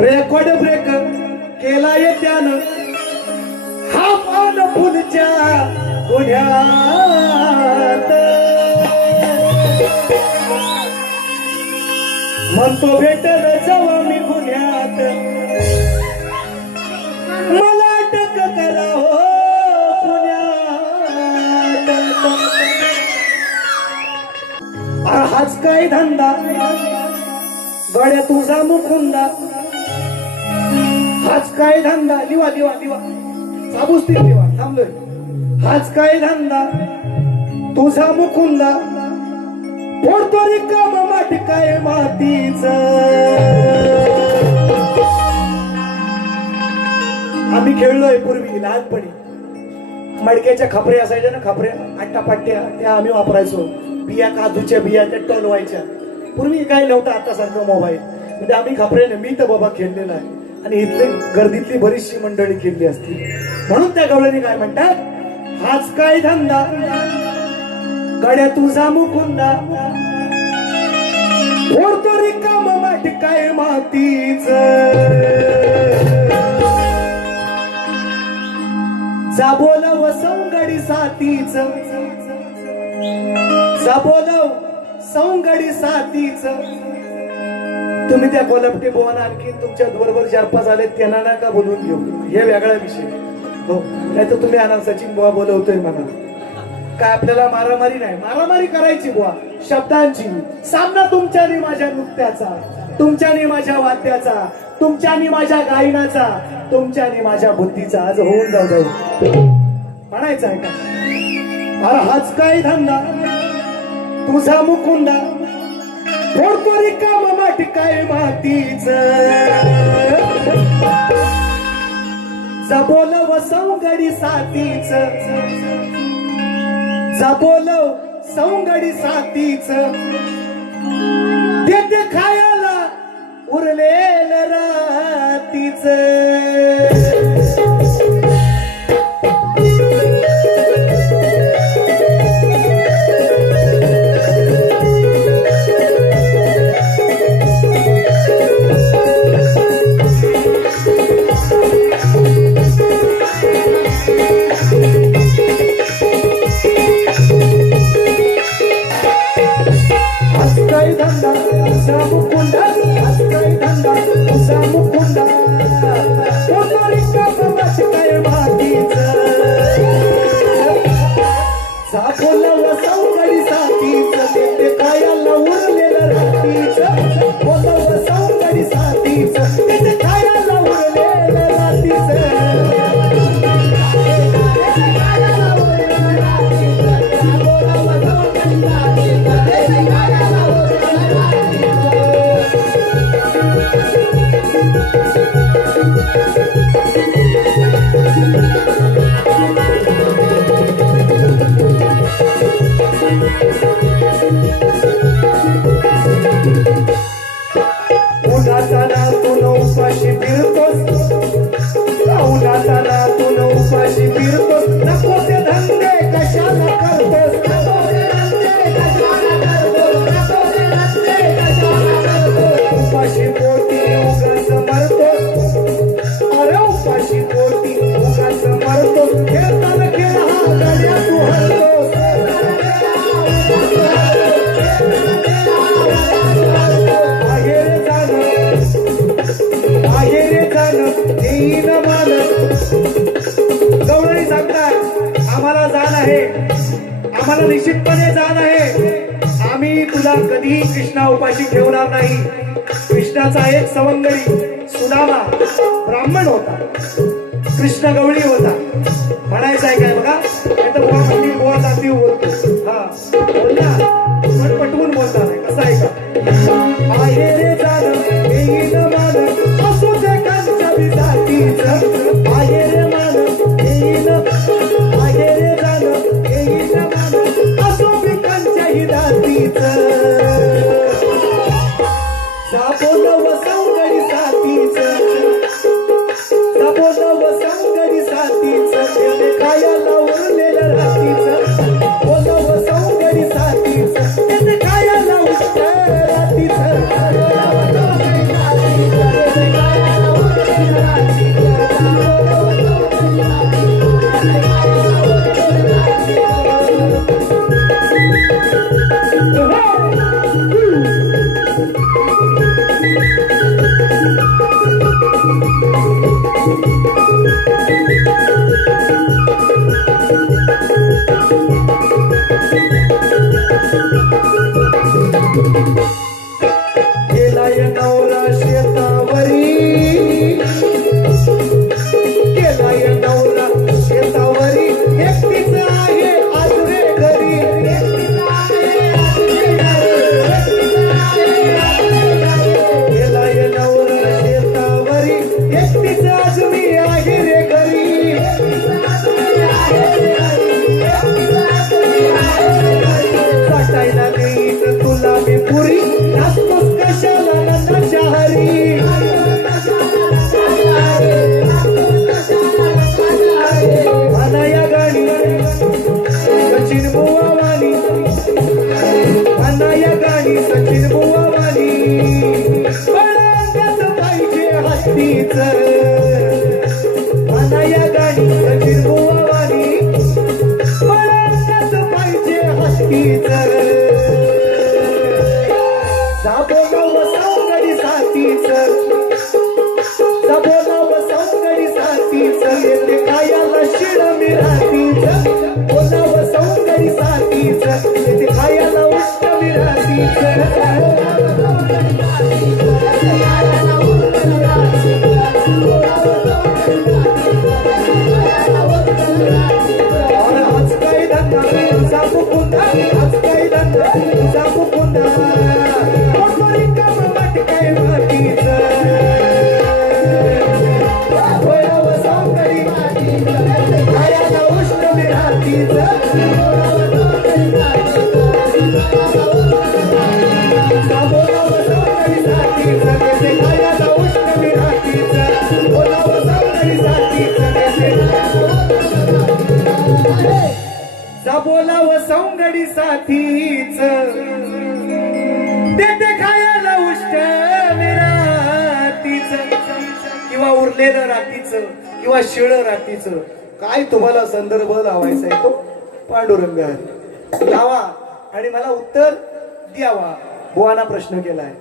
Record break केलाय त्यानं. हा पान फुलच्या गुन्ह्यात. म्हणतो भेटल जेव्हा मी गुन्ह्यात. मला टक करा हो पुण्यात हाच काय धंदा? गड्या तुझा मुकुंदा. हाच काय धंदा? लिवा लिवा लिवा. चाबूस ते लिवा थांबलोय. हाच काय धंदा? तुझा मुकुंदा. फोडतो रिकाम माठ काय मातीच. आम्ही खेळलोय पूर्वी लहानपणी. मडक्याच्या खपऱ्या असायच्या ना खपऱ्या आट्टा पाट्या त्या आम्ही वापरायचो. बिया काजूच्या बिया त्या टोलवायच्या पूर्वी काय नव्हतं आता सारखं मोबाईल. म्हणजे आम्ही खपऱ्याने मी तर बाबा खेळलेला आहे. आणि इथले गर्दीतली बरीचशी मंडळी केली असती. म्हणून त्या गवळ्याने काय म्हणतात? हाच काय धंदा? गड्या तुझा मुकुंदा. फोडतो रिकाम माठ काय मातीच? जाबोलव सौंगडी सातीच. जा बोलव सौंगडी सातीच. तुम्ही त्या कोलपटे बोवाना आणखी तुमच्या बरोबर चार पाच आले त्यांना का बोलून घेऊ. हे वेगळा विषय. हो नाही तर तुम्ही आणा सचिन बुवा बोलवतोय म्हणा. काय आपल्याला मारामारी नाही. मारामारी करायची बुवा. शब्दांची. सामना तुमच्यानी माझ्या नृत्याचा. तुमच्यानी माझ्या वाद्याचा. तुमच्यानी माझ्या गायनाचा. तुमच्यानी माझ्या बुद्धीचा. आज होऊन जाऊ जाऊ. म्हणायचं आहे का? अरे हाच काय धंदा? तुझा मुकुंदा? फोडतो रिकाम माठ काय मातीच? जबोलव सौगडी साथीच. जबोलव सौंगडी साथीच. देते खायला उरलेल रातीच. तुझा मुकुंदा उन्हाताना तू उपाशी फिरतोस उन्हाताना आम्हाला आहे. आम्हाला निश्चितपणे जाण आहे. आम्ही तुला कधीही कृष्णा उपाशी ठेवणार नाही. कृष्णाचा एक सवंगडी सुदामा ब्राह्मण होता. कृष्ण गवळी होता. म्हणायचं आहे काय बघा? नाही तर बुवा म्हणतील बुवा जाती बोलतो. हा. बोल ना. पटवून Yeah. सौंगडी साथीच ते खायला उष्ट रातीच किंवा उरलेलं रातीच किंवा शिळ रातीच. काय तुम्हाला संदर्भ लावायचा आहे तो? पांडुरंग. लावा आणि मला उत्तर द्यावा. बुवाना प्रश्न केलाय.